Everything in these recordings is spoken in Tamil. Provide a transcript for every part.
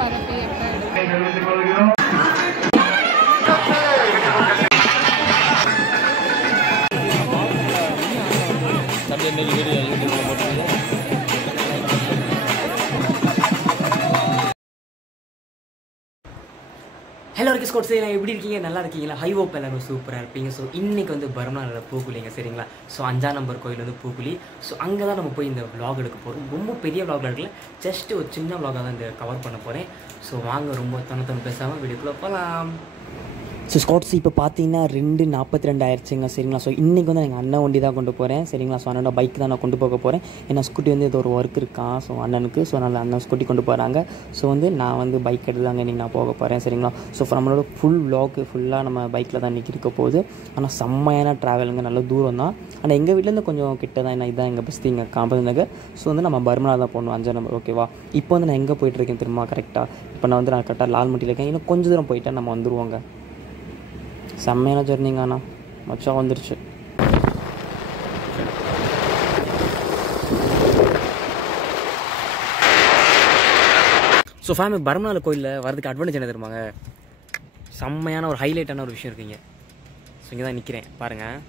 பரப்பி ஹலோ ஸ்கோட்ஸ் எப்படி இருக்கீங்க? நல்லா இருக்கீங்களா? ஹை ஹோப் எல்லாரும் சூப்பராக இருப்பீங்க. ஸோ இன்றைக்கி வந்து பர்மனால பூக்குலிங்க, சரிங்களா? ஸோ 5ஆம் நம்பர் கோயில் வந்து பூக்குலி. ஸோ அங்கே தான் நம்ம போய் இந்த விளாக் எடுக்க போகிறோம். ரொம்ப பெரிய விளாக் எடுக்கல, ஜஸ்ட் ஒரு சின்ன விளாகாக தான் இந்த கவர் பண்ண போகிறேன். ஸோ வாங்க, ரொம்ப தனத்தனம் பேசாமல் வீடியோக்குள்ளே போகலாம். ஸோ ஸ்காட்ஸ் இப்போ பார்த்தீங்கன்னா 2:42 ஆயிடுச்சுங்க, சரிங்களா? ஸோ இன்றைக்கி வந்து எங்கள் அண்ணன் வண்டி தான் கொண்டு போகிறேன், சரிங்களா? ஸோ அண்ணனோட பைக் தான் நான் கொண்டு போக போகிறேன். ஏன்னா ஸ்கூட்டி வந்து ஏதோ ஒரு ஒர்க் இருக்கான் ஸோ அண்ணனுக்கு. ஸோ அதனால் அண்ணன் ஸ்கூட்டி கொண்டு போகிறாங்க. ஸோ வந்து நான் வந்து பைக் எடுத்து தாங்க இன்றைக்கி நான் போக போகிறேன், சரிங்களா? ஸோ நம்மளோட ஃபுல் விளாக் ஃபுல்லாக நம்ம பைக்கில் தான் இன்றைக்கி இருக்க போகுது. ஆனால் செம்மையான ட்ராவலுங்க, நல்ல தூரம் தான். ஆனால் எங்கள் வீட்டிலேருந்து கொஞ்சம் கிட்ட தான், ஏன்னா இதுதான் எங்கள் பஸ்தி, இங்கே காம்பஸ் நகர். ஸோ வந்து நம்ம பர்மனா தான் போகணும், 5ஆம் நம்பர், ஓகேவா? இப்போ வந்து நான் எங்கே போயிட்டுருக்கேன் தெரியுமா? கரெக்டாக இப்போ நான் கரெக்டாக லால்மட்டியில் இருக்கேன். இன்னும் கொஞ்சம் தூரம் போயிட்டா நம்ம வந்துடுவோங்க. செம்மையான ஜெர்னிங்க, ஆனால் மச்சா வந்துருச்சு. ஸோ ஃபேமிலி பர்மனால கோயிலில் வரதுக்கு அட்வான்டேஜ் என்ன தெரியுமாங்க? செம்மையான ஒரு ஹைலைட்டான ஒரு விஷயம் இருக்குங்க. ஸோ இங்கே தான் நிற்கிறேன் பாருங்கள்.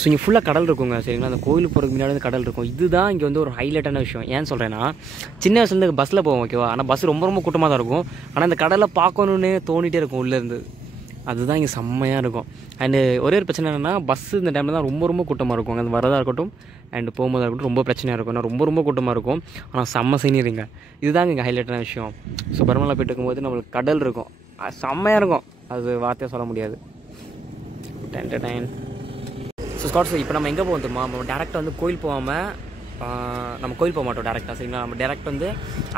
ஸோ இங்கே ஃபுல்லாக கடல் இருக்குங்க, சரிங்களா? அந்த கோயிலுக்கு போகிறதுக்கு முன்னாடி வந்து கடல் இருக்கும். இதுதான் இங்கே வந்து ஒரு ஹைலைட்டான விஷயம். ஏன்னு சொல்கிறேன்னா, சின்ன வயசுலேருந்து பஸ்ஸில் போவோம், ஓகேவா? ஆனால் பஸ் ரொம்ப ரொம்ப கூட்டமாக தான் இருக்கும். ஆனால் இந்த கடலை பார்க்கணுன்னு தோணிகிட்டே இருக்கும் உள்ளேருந்து. அதுதான் இங்கே செம்மையாக இருக்கும். அண்டு ஒரே ஒரு பிரச்சனை என்னென்னா, பஸ்ஸு இந்த டைமில் தான் ரொம்ப ரொம்ப கூட்டமாக இருக்கும். அந்த வரதாக இருக்கட்டும் அண்டு போகும்போதாக இருக்கட்டும் ரொம்ப பிரச்சனையாக இருக்கும். ஏன்னா ரொம்ப ரொம்ப கூட்டமாக இருக்கும். ஆனால் செம்ம சீனியரிங்க. இதுதாங்க இங்கே ஹைலைட்டான விஷயம். ஸோ பர்மனால போய்ட்டு இருக்கும்போது நம்மளுக்கு கடல் இருக்கும், செம்மையாக இருக்கும். அது வார்த்தையாக சொல்ல முடியாது. டைன். ஸோ ஸ்காட்ஸ் இப்போ நம்ம எங்கே போவோம் தெரியுமா? நம்ம டேரெக்டாக வந்து கோயில் போகாமல் நம்ம கோயில் போக மாட்டோம் டேரெக்டாக, சரிங்களா? நம்ம டேரெக்ட் வந்து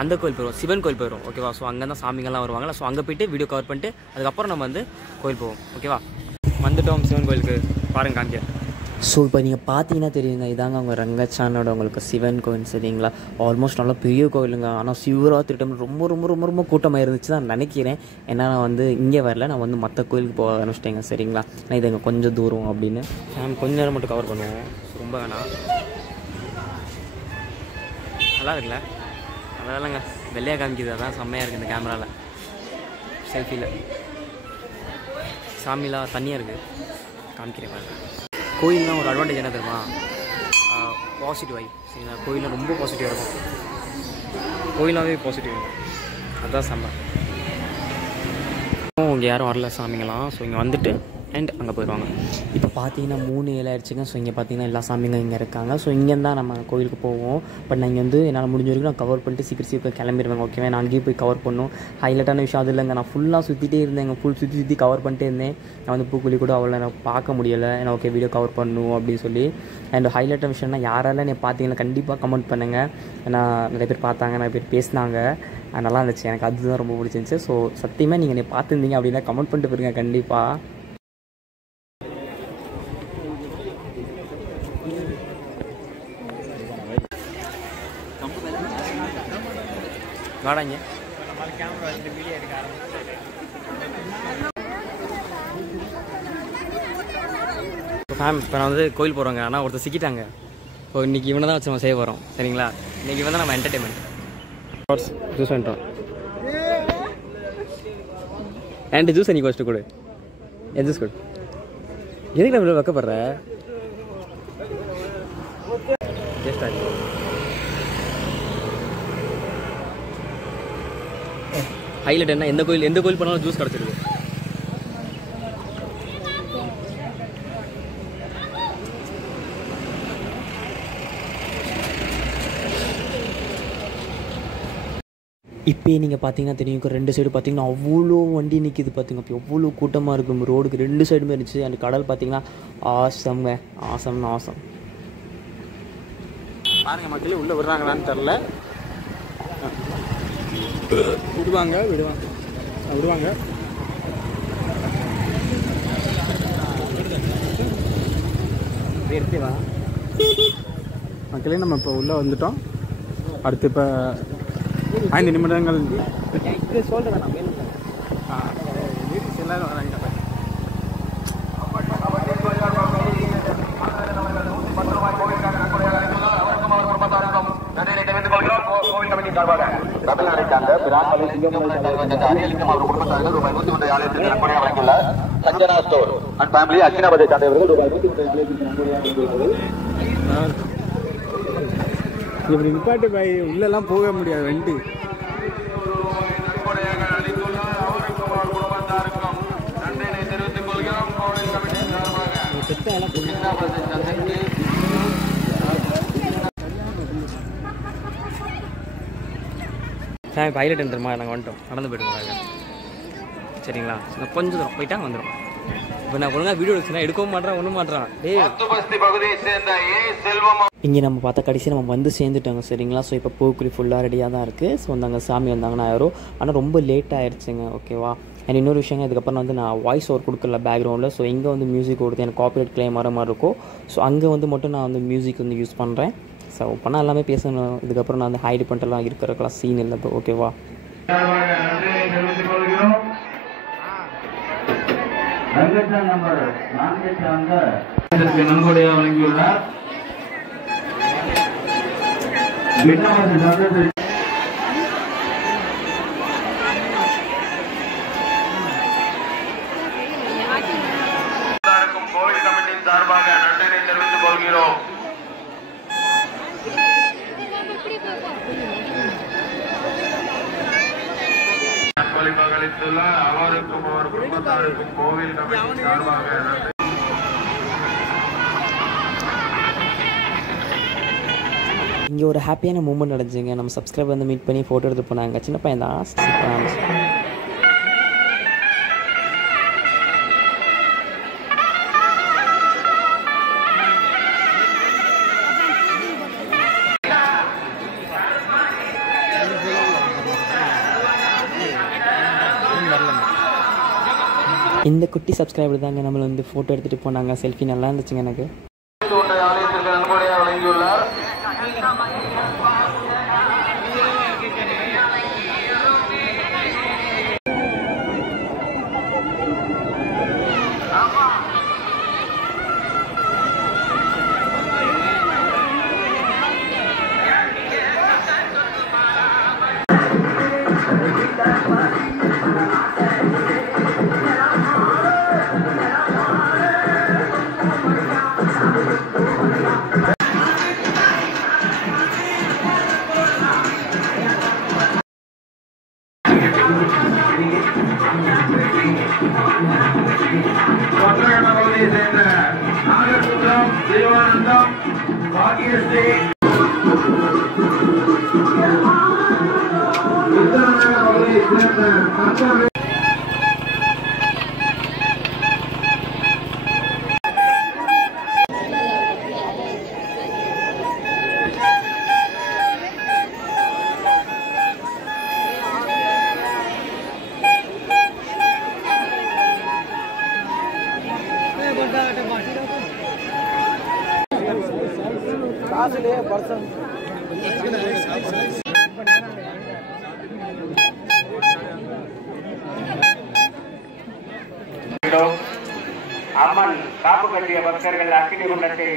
அந்த கோயில் போயிடுவோம், சிவன் கோயில் போயிடுவோம், ஓகேவா? ஸோ அங்கே தான் சாமிங்கள்லாம் வருவாங்களா. ஸோ அங்கே போய்ட்டு வீடியோ கவர் பண்ணிட்டு அதுக்கப்புறம் நம்ம வந்து கோயில் போவோம், ஓகேவா? வந்துட்டோம் சிவன் கோயிலுக்கு, பாருங்க காமிக்க. ஸோ இப்போ நீங்கள் பார்த்தீங்கன்னா தெரியுங்க, இதாங்க அவங்க ரங்கச்சானோட உங்களுக்கு சிவன் கோயில், சரிங்களா? ஆல்மோஸ்ட் நல்லா பெரிய கோயிலுங்க. ஆனால் சிவராத்திரி டைம் ரொம்ப ரொம்ப ரொம்ப ரொம்ப கூட்டமாக இருந்துச்சு தான் நினைக்கிறேன். ஏன்னா நான் வந்து இங்கே வரல, நான் வந்து மற்ற கோயிலுக்கு போக ஆரம்பிச்சிட்டேங்க, சரிங்களா? நான் இது எங்கள் கொஞ்சம் தூரம் அப்படின்னு கொஞ்ச நேரம் மட்டும் கவர் பண்ணுவோம், ரொம்ப வேணாம். நல்லா இருக்குல்ல? நல்லா இல்லைங்க, வெள்ளையாக காமிக்குது, அதான் செம்மையாக இருக்குது இந்த கேமராவில். செல்ஃபியில் சாமிலாம் தண்ணியாக இருக்குது, காமிக்கிறேன் பாருங்க. கோயில்லாம் ஒரு அட்வான்டேஜ் என்ன தெரியுமா? பாசிட்டிவ் வைப், சரிங்களா? கோயிலில் ரொம்ப பாசிட்டிவாக இருக்கும். கோயிலாகவே பாசிட்டிவ் இருக்கும், அதுதான் செம்ம. இங்கே யாரும் வரல சாமிங்களாம். ஸோ இங்கே வந்துட்டு அண்ட் அங்கே போயிடுவாங்க. இப்போ பார்த்தீங்கன்னா 3:07 ஆயிடுச்சுங்க. ஸோ இங்கே பார்த்தீங்கன்னா எல்லா சாமிங்க இங்கே இருக்காங்க. ஸோ இங்கேருந்து தான் நம்ம கோயிலுக்கு போவோம். பட் நான் இங்கே வந்து என்னால் முடிஞ்ச வரைக்கும் நான் கவர் பண்ணிட்டு சீக்கிரம் கிளம்பிடுவேங்க, ஓகேவா? நான் அங்கேயும் போய் கவர் பண்ணணும். ஹைலைட்டான விஷயம் அது இல்லைங்க, நான் ஃபுல்லாக சுற்றிட்டே இருந்தேங்க, ஃபுல் சுற்றி கவர் பண்ணிட்டே இருந்தேன். நான் வந்து பூக்குழி கூட அவ்வளோ நான் பார்க்க முடியலை, ஏன்னா ஓகே வீடியோ கவர் பண்ணணும் அப்படின்னு சொல்லி. அண்ட் ஹைலைட்டான விஷயம்னா யாரெல்லாம் நீ பார்த்தீங்கன்னா கண்டிப்பாக கமெண்ட் பண்ணுங்கள். ஏன்னா நிறைய பேர் பார்த்தாங்க, நிறைய பேர் பேசினாங்க, நல்லா இருந்துச்சு. எனக்கு அதுதான் ரொம்ப பிடிச்சிருந்துச்சு. ஸோ சத்தியமாக நீங்கள் பார்த்துருந்தீங்க அப்படின்னா கமெண்ட் பண்ணிட்டு போயிருங்க கண்டிப்பாக. வாடாங்க கேமரா வச்சுட்டு வீடியோ எடுக்க ஆரம்பிச்சு. இப்போ நான் வந்து கோயில் போகிறோங்க, ஆனால் ஒருத்தர் சிக்கிட்டாங்க. இப்போ இன்றைக்கி இவனை தான் வச்சு நம்ம செய்ய போகிறோம், சரிங்களா? இன்றைக்கி வந்து நம்ம என்டர்டைன்மெண்ட் ஜூஸ் பண்ணிட்டோம். அண்ட் ஜூஸ் நீ ஃபஸ்ட்டு கொடு, என் ஜூஸ் கொடு. எதுக்கு நம்ம வைக்கப்படுற? ஜஸ்ட் ஆகி ஹைலைட் என்ன, எந்த கோயில் போனாலும் ஜூஸ் கிடச்சிருக்கு. இப்போ நீங்கள் பார்த்தீங்கன்னா தெரியும், ரெண்டு சைடு பார்த்தீங்கன்னா அவ்வளோ வண்டி நிற்கிது பார்த்திங்க. அப்போ எவ்வளோ கூட்டமாக இருக்கும் ரோடுக்கு ரெண்டு சைடுமே இருந்துச்சு. அந்த கடல் பார்த்தீங்கன்னா ஆசம்ங்க, ஆசம் பாருங்கள். மக்களே உள்ளே விடுறாங்களான்னு தெரில, விடுவாங்க. எடுத்துவா மக்களே, நம்ம இப்போ உள்ளே வந்துட்டோம். அடுத்து இப்போ 5 நிமிடங்கள் சொல்கிறேன். எல்லாரும் வராங்க. கோவில் கமிட்டி சார்பாக தமிழ்நாட்டை சார்ந்த பிரான்மலை சிங்கமலை அரியலுக்கும் அவர் குடும்பத்தார்கள் ரூபாய் 101 ஆலயத்திற்கு நன்கொடையாக வழங்கியுள்ளார். சஞ்சனா ஸ்டோர் அண்ட் ஃபேமிலி அக்கினாபதை சார்ந்தவர்கள் ரூபாய் 101 ஆலயத்திற்கு நன்கொடையாக வழங்கியுள்ளார்கள். இப்படி நிப்பாட்டு பாய் உள்ளெல்லாம் போக முடியாது ரெண்டு சாமி பைலட் வந்துருமா நாங்கள் வந்துட்டோம் நடந்து போய்ட்டு சரிங்களா கொஞ்சம் தூரம் போயிட்டா வந்துடும் இப்போ நான் ஒழுங்காக வீடியோ எடுத்துனா எடுக்கவும் மாட்டேன் ஒன்றும் மாட்டேறான் இங்கே நம்ம பார்த்த கடைசி நம்ம வந்து சேர்ந்துட்டோங்க சரிங்களா. ஸோ இப்போ பூக்குழி ஃபுல்லாக ரெடியாக தான் இருக்குது. ஸோ வந்து அங்கே சாமி வந்தாங்கன்னா ஆயிரும். ஆனால் ரொம்ப லேட் ஆகிடுச்சுங்க ஓகேவா. அண்ட் இன்னொரு விஷயங்க இதுக்கப்புறம் வந்து நான் வாய்ஸ் ஓவர் கொடுக்கல பேக்ரவுண்டில். ஸோ இங்கே வந்து மியூசிக் கொடுத்து எனக்கு காப்பிரைட் கிளைம் வர மாதிரி இருக்கும். ஸோ அங்கே வந்து மட்டும் நான் வந்து மியூசிக் வந்து யூஸ் பண்ணுறேன். ஸோ பண்ணால் எல்லாமே பேசணும். இதுக்கப்புறம் நான் வந்து ஹைட் பண்ணிட்டுலாம் இருக்கிறக்கலாம் சீன் இல்லை ஓகேவா. நன்கொடையாக வழங்கியுள்ளார். கோவில் கமிட்டியின் சார்பாக நன்றியை தெரிவித்துக் கொள்கிறோம். அளித்துள்ள அவருக்கும் அவர் குடும்பத்தாருக்கும் கோவில் கமிட்டி சார்பாக நன்றி. இங்கே ஒரு ஹாப்பியான மூமெண்ட் நடந்துச்சுங்க. நம்ம சப்ஸ்கிரைபர் வந்து மீட் பண்ணி ஃபோட்டோ எடுத்து போனாங்க. சின்ன பையன் தான் இந்த குட்டி சப்ஸ்கிரைபர் தாங்க நம்மளை வந்து ஃபோட்டோ எடுத்துகிட்டு போனாங்க. செல்ஃபி நல்லா இருந்துச்சுங்க எனக்கு. ஆலயத்திற்கு நன்கொடையாக வழங்கியுள்ளார். பகுதியை சேர்ந்த நாகர்குன்றம் தேவானந்தம் பாகியஸ்ரீ பகுதியை சேர்ந்த அம்மன் காப்பு கட்டிய பக்தர்கள் அக்கினி குண்டத்தை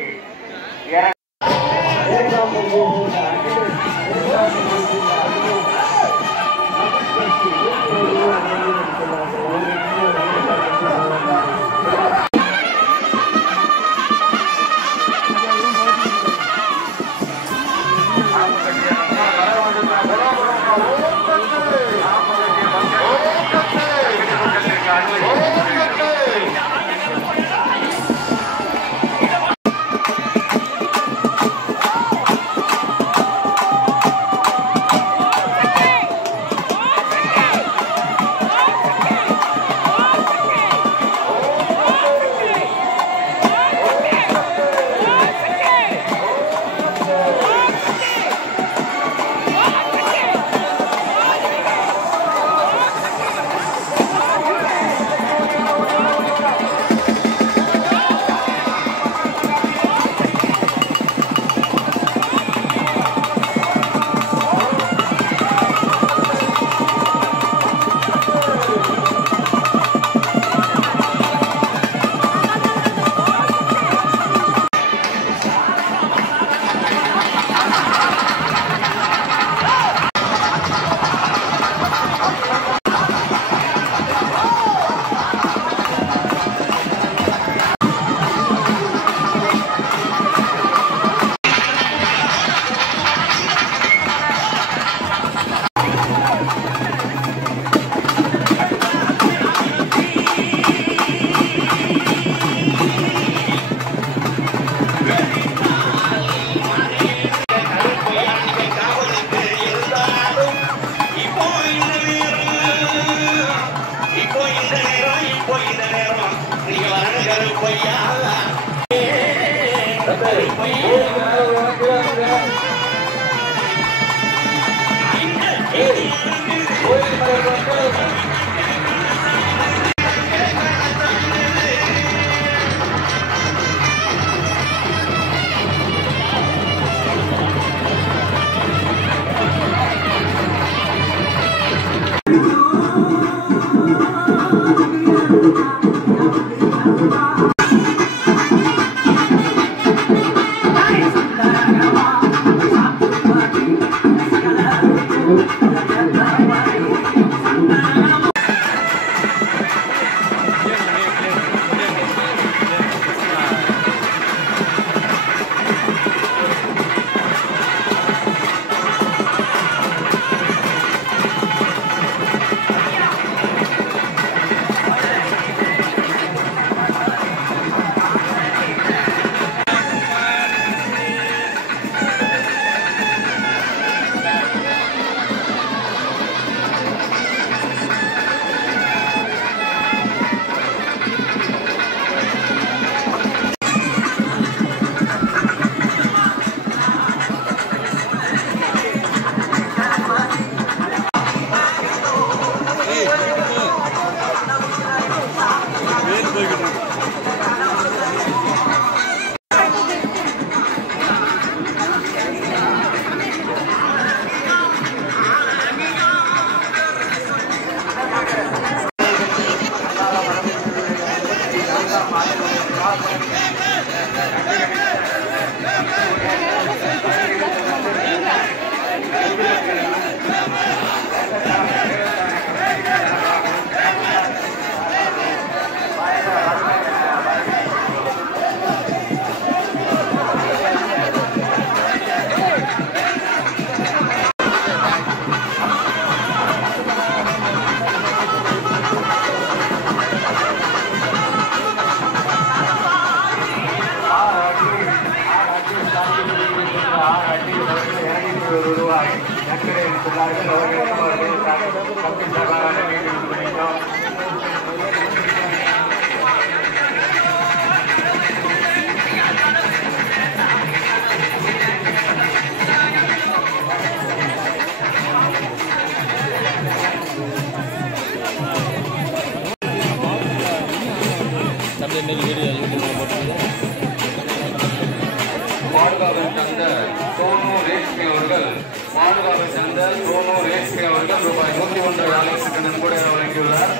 மாடுகாவை சேர்ந்த சோனு ரேஷ்மி அவர்கள் ரூபாய் 101 ஆலயத்துக்கு நன்கொடை வழங்கியுள்ளார்.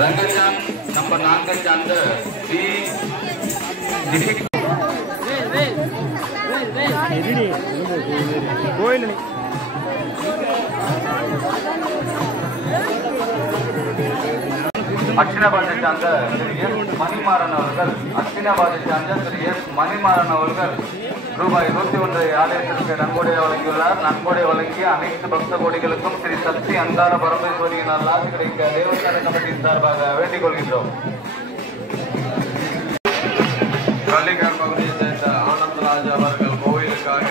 ரங்கஜான் நம்பர் 4 சேர்ந்த கோயில் அச்சினாபாதை சார்ந்த திரு எஸ் மணிமாறன் அவர்கள் ரூபாய் 101 ஆலயத்திற்கு நன்கொடை வழங்கியுள்ளார். நன்கொடை வழங்கிய அனைத்து பக்த கோடிகளுக்கும் ஸ்ரீ சக்தி அந்தார பரமேஸ்வரியின் அருளாசி கிடைக்க தேவஸ்தான கமிட்டியின் சார்பாக வேண்டிக் கொள்கின்றோம். பள்ளிக்கார் பகுதியை சேர்ந்த ஆனந்தராஜ் அவர்கள் கோவிலுக்காக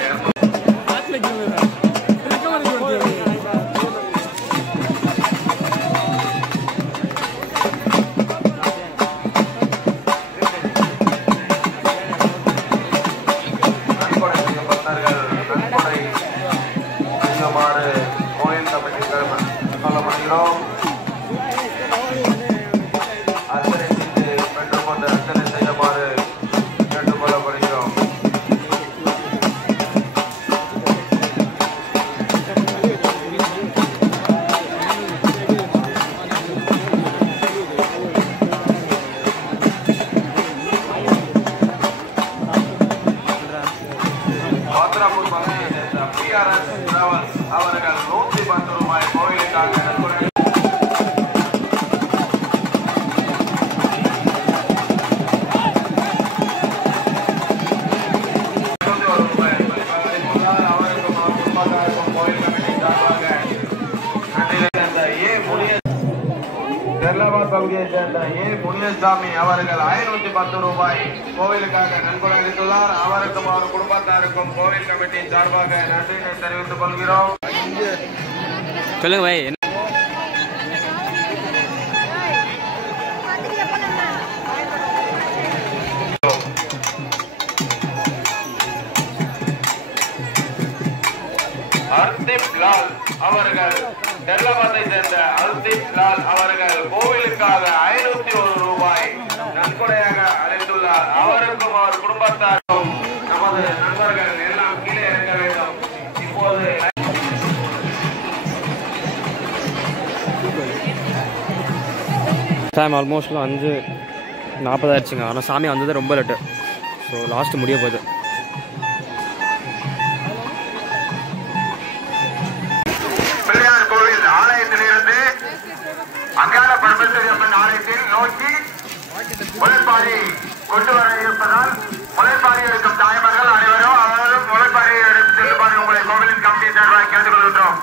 அவர்கள் 110 ரூபாய் கோயிலுக்காக பகுதியை சேர்ந்த ஏ முனியசாமி அவர்கள் 510 ரூபாய் கோவிலுக்காக நன்கொடை அளித்துள்ளார். அவருக்கும் அவர் குடும்பத்தாருக்கும் கோவில் கமிட்டியின் சார்பாக நன்றியை தெரிவித்துக் கொள்கிறோம். சொல்லுங்க பாய். அர்தீப் லால் அவர்கள், தெர்லபாத்தை சேர்ந்த அர்தீப் லால் அவர்கள் கோவிலுக்காக 501 ரூபாய் நன்கொடையாக அளித்துள்ளார். அவருக்கும் அவர் குடும்பத்தாருக்கும் நமது நண்பர்கள் எல்லாம் கீழே இறங்க வேண்டும். இப்போது டைம் ஆல்மோஸ்ட் 5:40 ஆயிடுச்சுங்க. ஆனால் சாமி வந்தது ரொம்ப லேட்டு. ஸோ லாஸ்ட்டு முடிய போகுது. பிள்ளையார் கோவில் ஆலயத்திலிருந்து அங்காள பரமேஸ்வரி அம்மன் ஆலயத்தில் நோக்கி முளைப்பாரி கொண்டு வர இருப்பதால் முளைப்பாரி எடுக்கும் தாய்மார்கள் அனைவரும் அவரும் முளைப்பாரி எடுத்து செல்லுமாறு உங்களை கோவிலின் கமிட்டி சார்பாக கேட்டுக்கொள்கின்றோம்.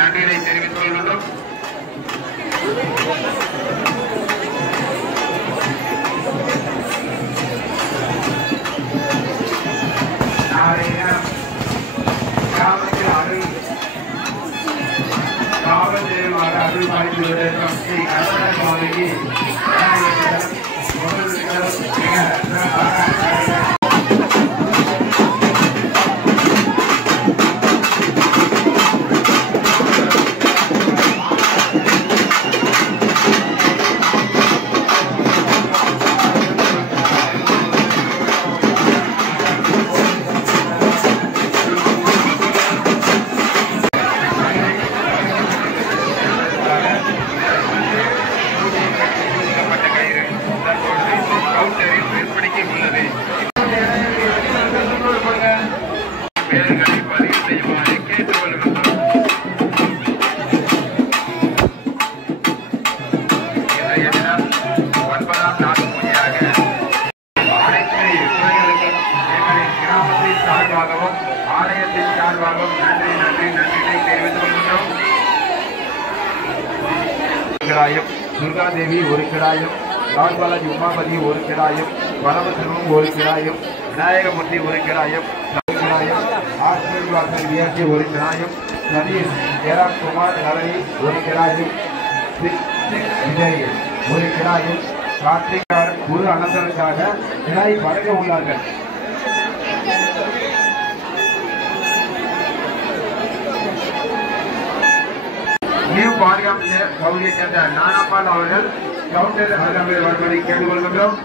நன்றியை தெரிவித்துக் கொள்கின்றோம். காவல் நிலையமாக அருள் பாலித்துவதற்கும் ஸ்ரீ கருணா சுவாமிக்கு ஆலயத்தின் சார்பாகவும் நன்றியை தெரிவித்துக் கொள்கின்றோம். துர்காதேவி ஒரு கிடாயும், லால்பாலாஜி உமாபதி ஒரு கிடாயும், பரமசிவம் ஒரு கிடாயும், விநாயகமூர்த்தி ஒரு கிடாயும், ஆசிர்வாதம் வியாசி ஒரு கிடாயும், சதீஷ் ஜெயராம் குமார் நலனி ஒரு கிடாயும், விஜய் ஒரு கிடாயும், கார்த்திகார் ஒரு அனந்தனுக்காக கிடாய் வழங்க உள்ளார்கள். நியூ பாரியம் பகுதியைச் சேர்ந்த நானாம்பாள் அவர்கள் கவுண்டர் அவர்கள் வருவதை கேட்டுக்கொள்கின்றோம்.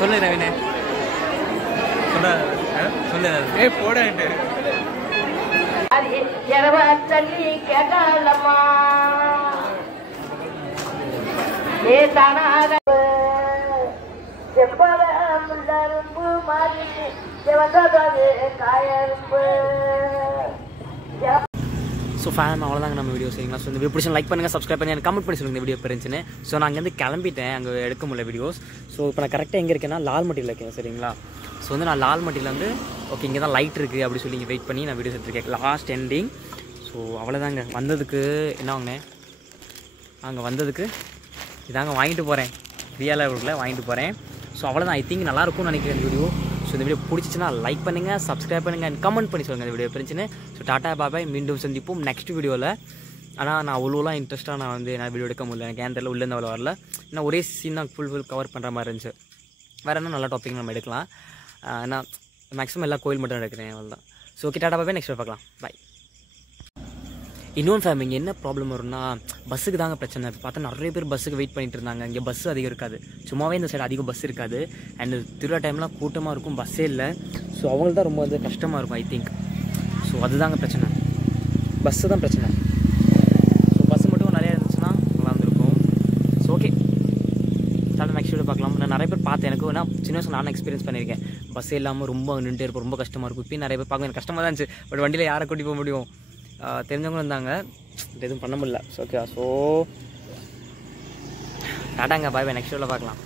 சொல்லு ரவினே, சொல்லு போடாட்டு தள்ளி கேட்டாலம்மா ஏ தானாக செப்பல முள்ளரும்பு மாறி செவந்தது காயரும்பு. ஸோ ஃபேன் அவ்வளோதாங்க நம்ம வீடியோ சரிங்களா. ஸோ இந்த வீடியோ பிடிச்சி லைக் பண்ணுங்கள், சப்ஸ்கிரைப் பண்ணி எனக்கு கமெண்ட் பண்ணி சொல்லுங்கள் இந்த வீடியோ இருந்துச்சுன்னு. ஸோ நான் அங்கேருந்து கிளம்பிட்டேன், அங்கே எடுக்க முடியல வீடியோஸ். ஸோ இப்போ நான் கரெக்டாக எங்கே இருக்கேன்னா லால்மட்டியில் இருக்கேன் சரிங்களா. ஸோ நான் லால்மட்டியில் ஓகே இங்கே தான் லைட் இருக்குது அப்படி சொல்லி வெயிட் பண்ணி நான் வீடியோஸ் எடுத்துருக்கேன் லாஸ்ட் எண்டிங். ஸோ அவ்வளோதாங்க. வந்ததுக்கு என்ன வாங்கினேன், அங்கே வந்ததுக்கு இதாங்க வாங்கிட்டு போகிறேன், ஃப்ரீயால் வீட்டில் வாங்கிட்டு போகிறேன். ஸோ அவ்வளோதான். ஐ திங்க் நல்லாயிருக்கும்னு நினைக்கிறேன் இந்த வீடியோ. ஸோ இந்த வீடியோ பிடிச்சிச்சுன்னா லைக் பண்ணுங்கள், சப்ஸ்கிரைப் பண்ணுங்கள் அண்ட் கமெண்ட் பண்ணி சொல்லுங்கள் இந்த வீடியோ பிடிச்சுன்னு. ஸோ டாட்டா பாபாய், மீண்டும் சந்திப்போம் நெக்ஸ்ட் வீடியோவில். ஆனால் நான் அவ்வளோலாம் இன்ட்ரெஸ்ட்டாக நான் வீடியோ எடுக்க முடியல, எனக்கு ஏன் தெரியல உள்ளேருந்து அவ்வளோ வரல. ஏன்னா ஒரே சீன் தான் ஃபுல் கவர் பண்ணுற மாதிரி இருந்துச்சு. வேறு என்ன நல்ல டாபிக் நம்ம எடுக்கலாம். நான் மேக்ஸிமம் எல்லா கோயில் மட்டும் எடுக்கிறேன், அவ்வளோதான். ஸோ ஓகே டாட்டா பாபாய், நெக்ஸ்ட் பார்க்கலாம், பாய். இன்னொன்று ஃபேமிலி என்ன ப்ராப்ளம் வரும்னா பஸ்ஸுக்கு தாங்க பிரச்சனை. பார்த்தா நிறைய பேர் பஸ்ஸுக்கு வெயிட் பண்ணிட்டு இருந்தாங்க. இங்கே பஸ் அதிகம் இருக்காது, சும்மாவே இந்த சைடு அதிகம் பஸ் இருக்காது. அண்ட் திருவிழா டைம்லாம் கூட்டமாக இருக்கும், பஸ்ஸே இல்லை. ஸோ அவங்களுக்கு தான் ரொம்ப கஷ்டமாக இருக்கும் ஐ திங்க். ஸோ அதுதாங்க பிரச்சனை, பஸ்ஸு தான் பிரச்சனை. ஸோ பஸ்ஸு மட்டும் நிறையா இருந்துச்சுன்னா நல்லா இருந்திருக்கும். So okay sir next video பார்க்கலாம். நான் நிறைய பேர் பார்த்தேன், எனக்கு ஏன்னா சின்ன வயசு நானும் எக்ஸ்பீரியன்ஸ் பண்ணியிருக்கேன். பஸ்ஸே இல்லாமல் ரொம்ப நின்றுட்டே இருப்போம், ரொம்ப கஷ்டமாக இருக்கும். இப்போயும் நிறைய பேர் பார்க்க எனக்கு கஷ்டமாக தான் இருந்துச்சு. பட் வண்டியில் யாரை கூட்டி போக முடியும், தெரிஞ்சவங்க இருந்தாங்க, எதுவும் பண்ண முடியல. ஓகே ஸோ டாட்டாங்க, பாய் பாய், நெக்ஸ்ட் வீடியோவில் பார்க்கலாம்.